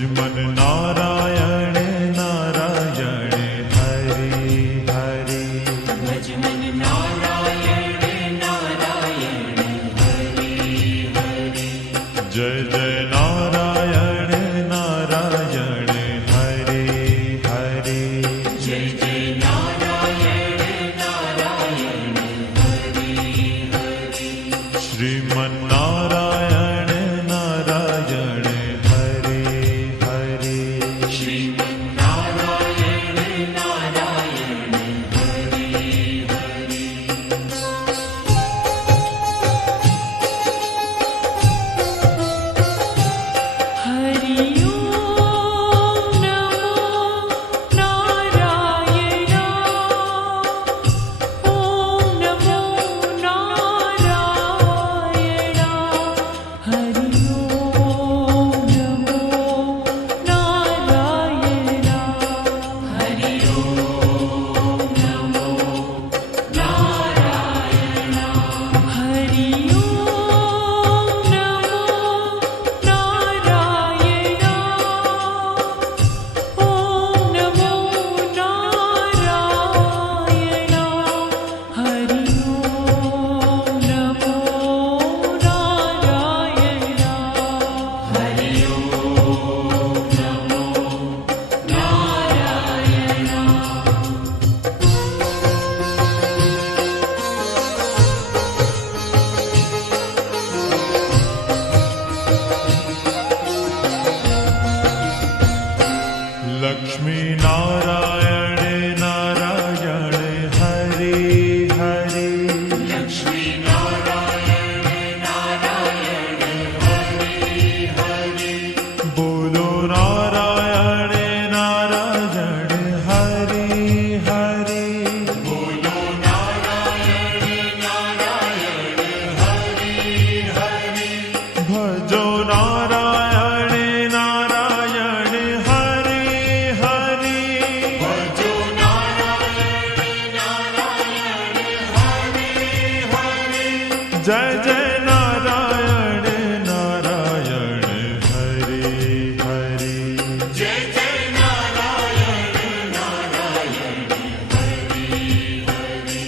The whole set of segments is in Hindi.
मन नारायण नारायण हरि हरि। भज मन नारायण नारायण हरि हरि। जय जय नारायण नारायण हरि हरि। जय जय नारायण नारायण हरि हरि। श्रीमन नारायण नारायण हरि हरि। श्रीमन नारायण नारायण हरि हरि। हरि ओम नमो नारायण। ओम नमो नारायण। हरि ओम नमो नारायण। हरि ओम नमो नारायण। हरि ओम नमो नारायण। ओम नमो नारायण। हरि ओम नमो नारायण। हरि ओम नमो नारायण। लक्ष्मी नारायण नारायण हरि हरि। लक्ष्मी नारायण नारायण हरि हरि। बोलो नारायण नारायण हरि हरि। बोलो नारायण नारायण हरि हरि। भजो नारायण नारायण हरि हरि। भजो नारायण नारायण हरि हरि। जय जय नारायण नारायण हरि हरि। जय जय नारायण नारायण हरि हरि।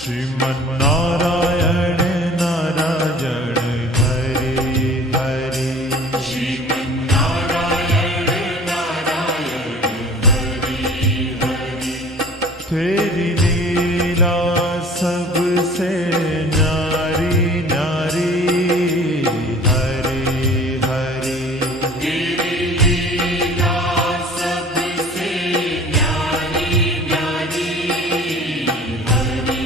श्रीमन नारायण नारायण हरि हरि। श्रीमन नारायण नारायण हरि हरि। तेरी लीला सबसे न्यारी न्यारी हरि हरि। तेरी लीला सबसे न्यारी न्यारी हरि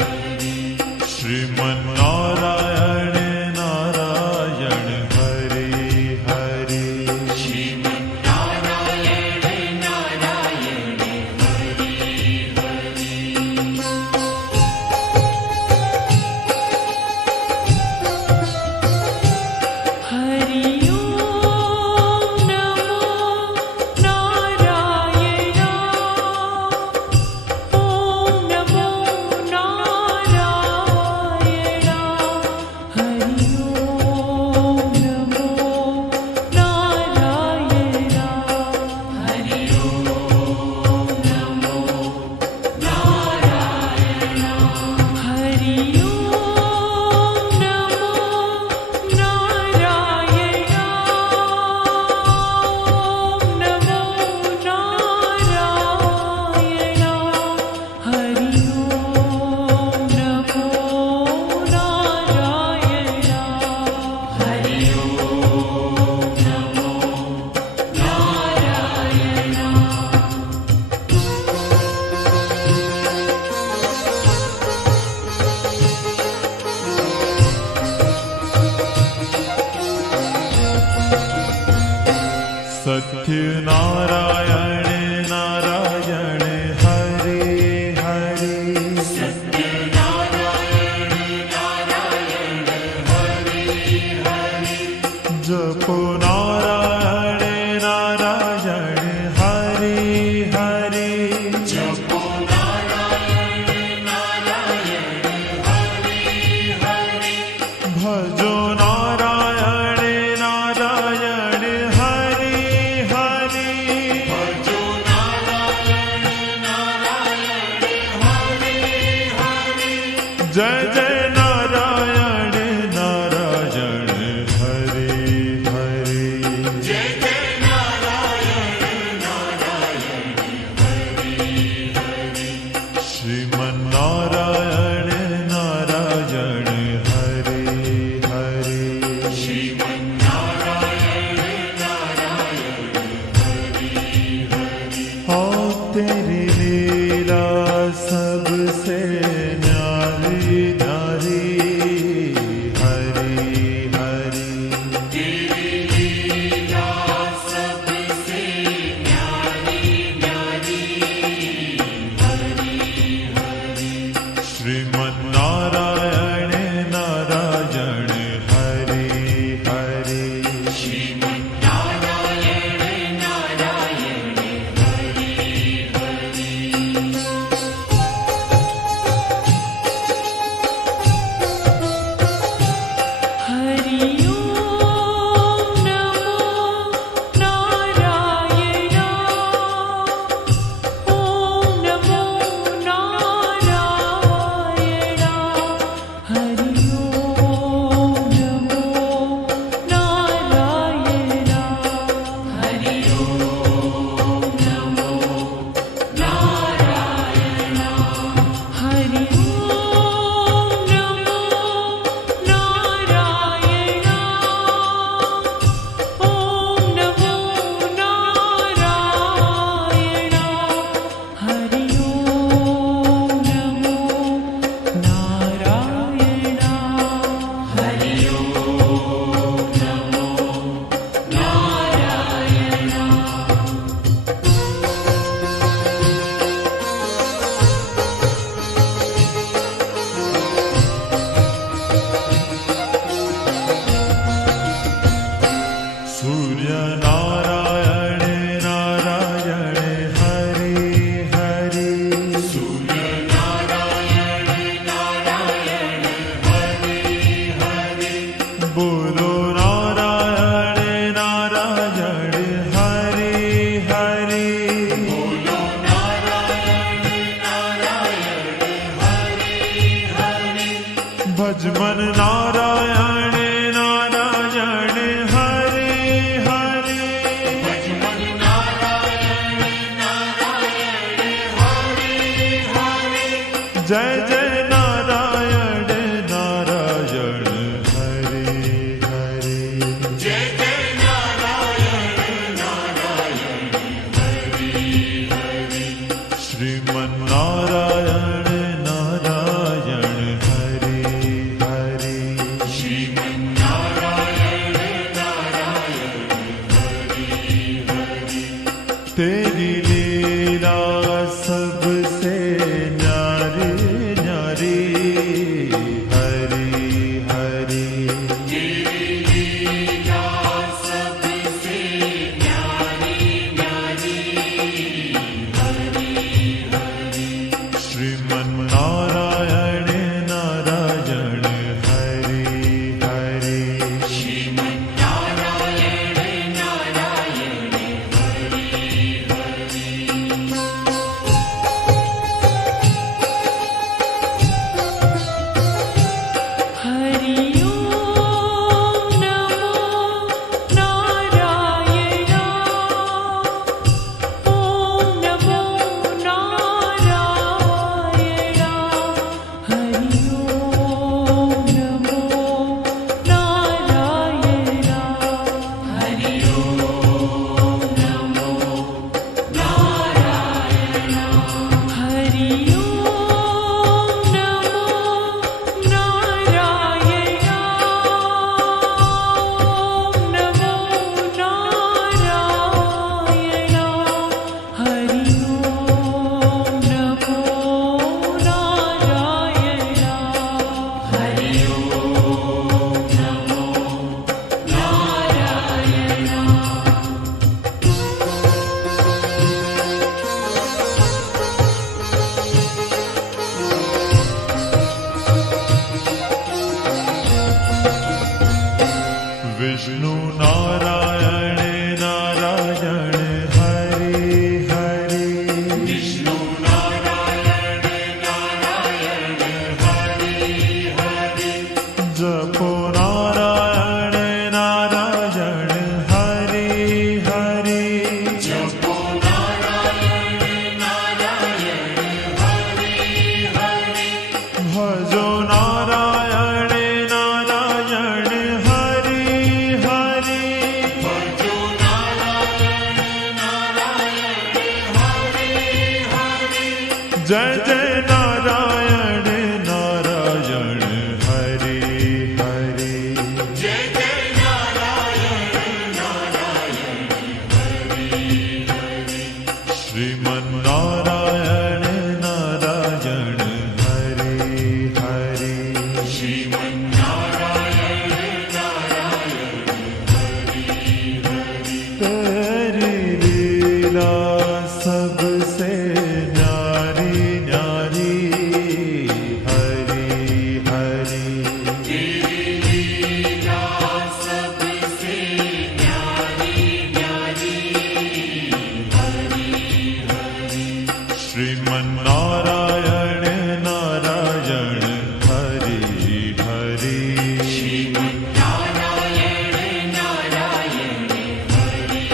हरि। श्रीमन नारायण नारायण हरि हरि। श्रीमन नारायण नारायण हरि हरि। हरि ओम नमो नारायण। ओम नमो नारायण। हरि ओम नमो नारायण। हरि ओम नमो नारायण। हरि ओम नमो नारायण। ओम नमो नारायण। हरि ओम नमो नारायण। हरि ओम नमो नारायण। सत्य नारायण नारायण हरि हरि। सत्य नारायण नारायण हरि हरि। जपो नारायण नारायण हरि हरि। जपो नारायण नारायण हरि हरि। भजो नारायण नारायण हरि नारायण नारायण हरे हरे सूर्य नारायण नारायण हरे हरे बोलो नारायण नारायण हरे हरे बोलो नारायण नारायण हरे हरे भजमन नारायण नारायण हरे हरे भजमन नारायण नारायण हरे हरे जय जय नारायण नारायण हरे हरे जय जय नारायण नारायण हरे हरे श्रीमन नारायण नारायण हरे हरे श्रीमन् नारायण नारायण हरे हरे तेरी लीला सबसे न्यारी न्यारी हरे हरे तेरी लीला सबसे न्यारी न्यारी हरे हरे श्रीमन नारायण नारायण हरे हरे श्रीमन् नारायण नारायण हरे हरे हरि ओम नमो नारायण ओम नमो नारायण हरि ओम नमो नारायण हरि ओम नमो नारायण हरि ओम नमो नारायण ओम नमो नारायण हरि ओम नमो नारायण हरि ओम नमो नारायण विष्णु नारायण नारायण हरे हरे विष्णु नारायण नारायण हरे हरे जपो नारायण नारायण हरे हरे जपो नारायण नारायण हरे हरे भजो नारायण नारायण हरे हरे भजो नारायण नारायण हरे हरे जय जय नारायण नारायण हरे हरे जय जय नारायण नारायण हरे हरे श्रीमन नारायण नारायण हरे हरे श्रीमन् नारायण नारायण हरे हरे तेरी लीला सबसे न्यारी न्यारी हरे हरे तेरी लीला सबसे न्यारी न्यारी हरे हरे श्रीमन नारायण नारायण हरे हरे श्रीमन् नारायण नारायण हरे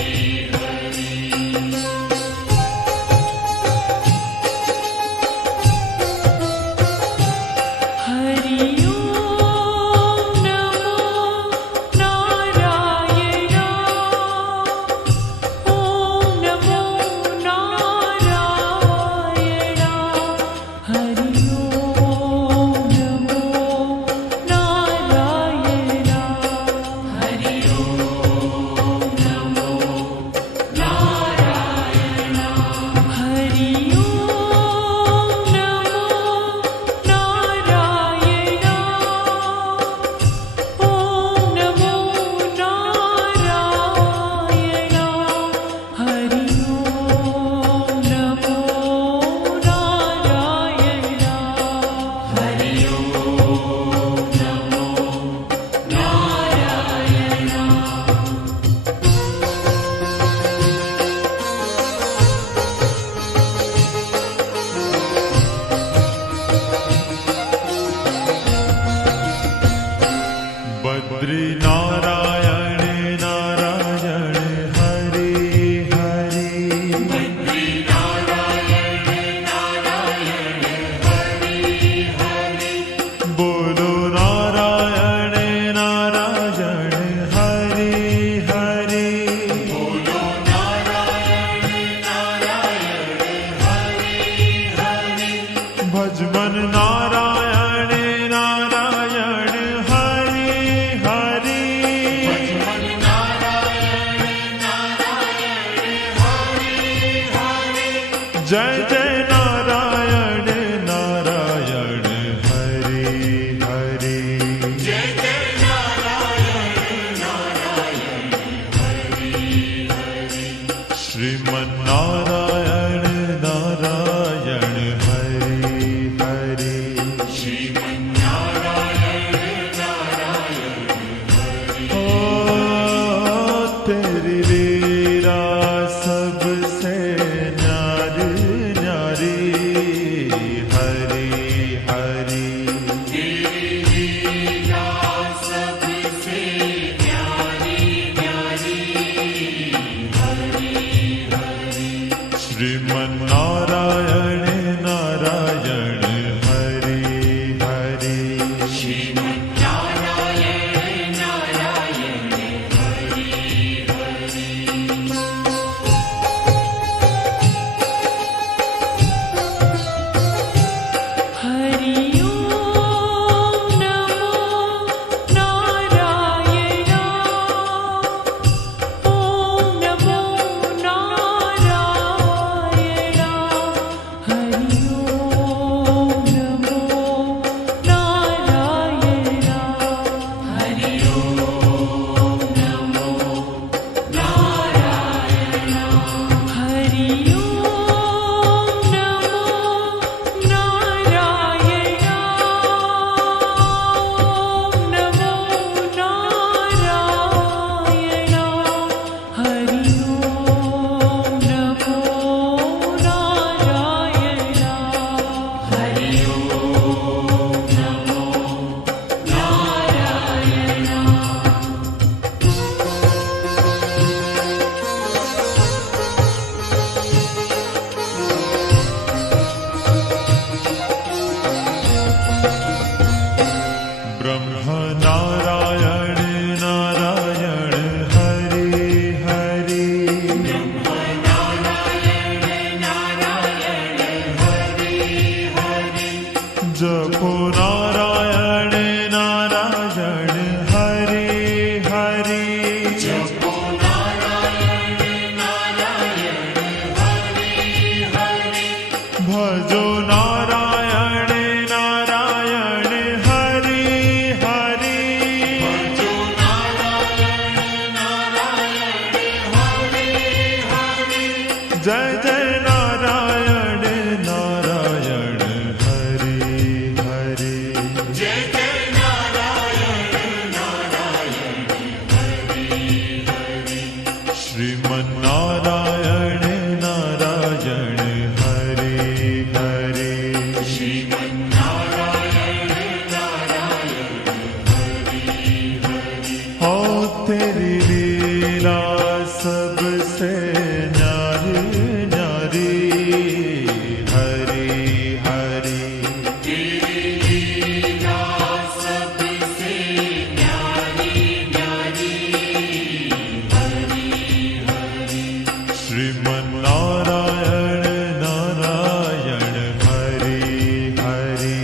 जय जय नारायण नारायण हरि हरि जय जय नारायण नारायण हरि हरि श्रीमन्नारायण नारायण हरि हरि श्रीमन्नारायण नारायण हरि ओ तेरी लीला सबसे न्यारी न्यारी हरि हरि तेरी लीला सबसे न्यारी न्यारी हरि हरि श्रीमन्नारायण नारायण हरि हरि श्रीमन्नारायण नारायण हरि हरि हरि ओम नमो नारायण ओम नमो नारायण हरि ओम नमो नारायण हरि ओम नमो नारायण हरि ओम नमो नारायण ओम नमो नारायण हरि ओम नमो नारायण हरि ओम नमो नारायण ब्रह्म नारायण नारायण हरि हरि नारायण नारायण हरि हरि जपो नारायण नारायण हरि हरि जपो नारायण नारायण हरि हरि भजो नारायण नारायण हरि हरि जो नारायण नारायण हरि हरि जय जय नारायण नारायण हरि हरि जय जय नारायण नारायण हरि हरि श्रीमन्नारायण नारायण हरि हरि श्रीमन्नारायण नारायण हरि हरि हो तेरी लीला सबसे न्यारी न्यारी हरि हरि तेरी लीला सबसे न्यारी न्यारी हरि हरि श्रीमन्नारायण नारायण हरि हरि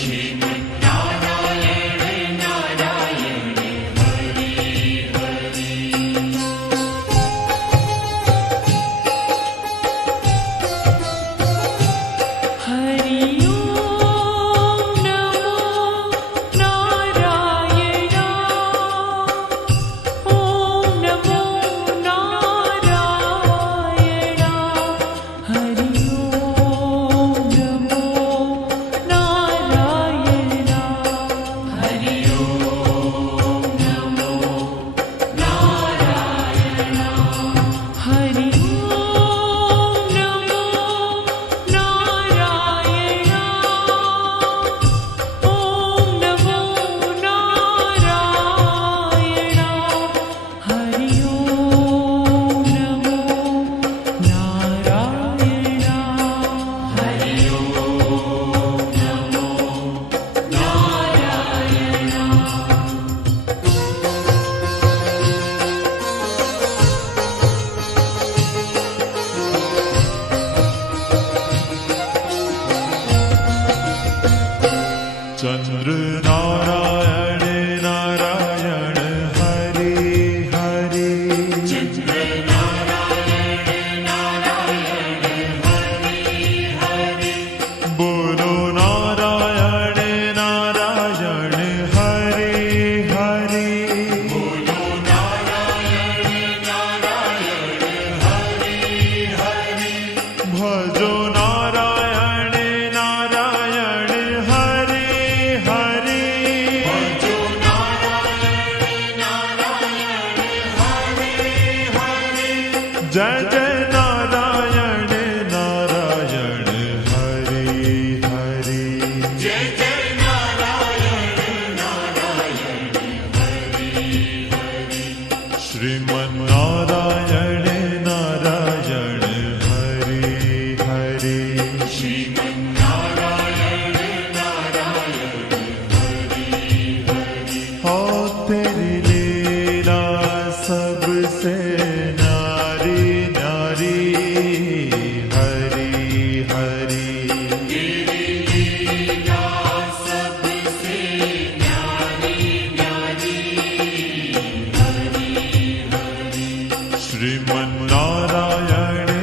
श्रीमन्नारायण नारायण हरि हरि हरि ओम नमो नारायण ओम नमो नारायण जय जय नारायण नारायण हरि हरि जय जय नारायण नारायण हरि हरि श्रीमन् नारायण नारायण हरि हरि श्रीमन्नारायण नारायण हरि हरि हो तेरी लीला सबसे न्यारी न्यारी हरि हरि तेरी लीला सबसे न्यारी न्यारी हरि हरि श्रीमन् नारायण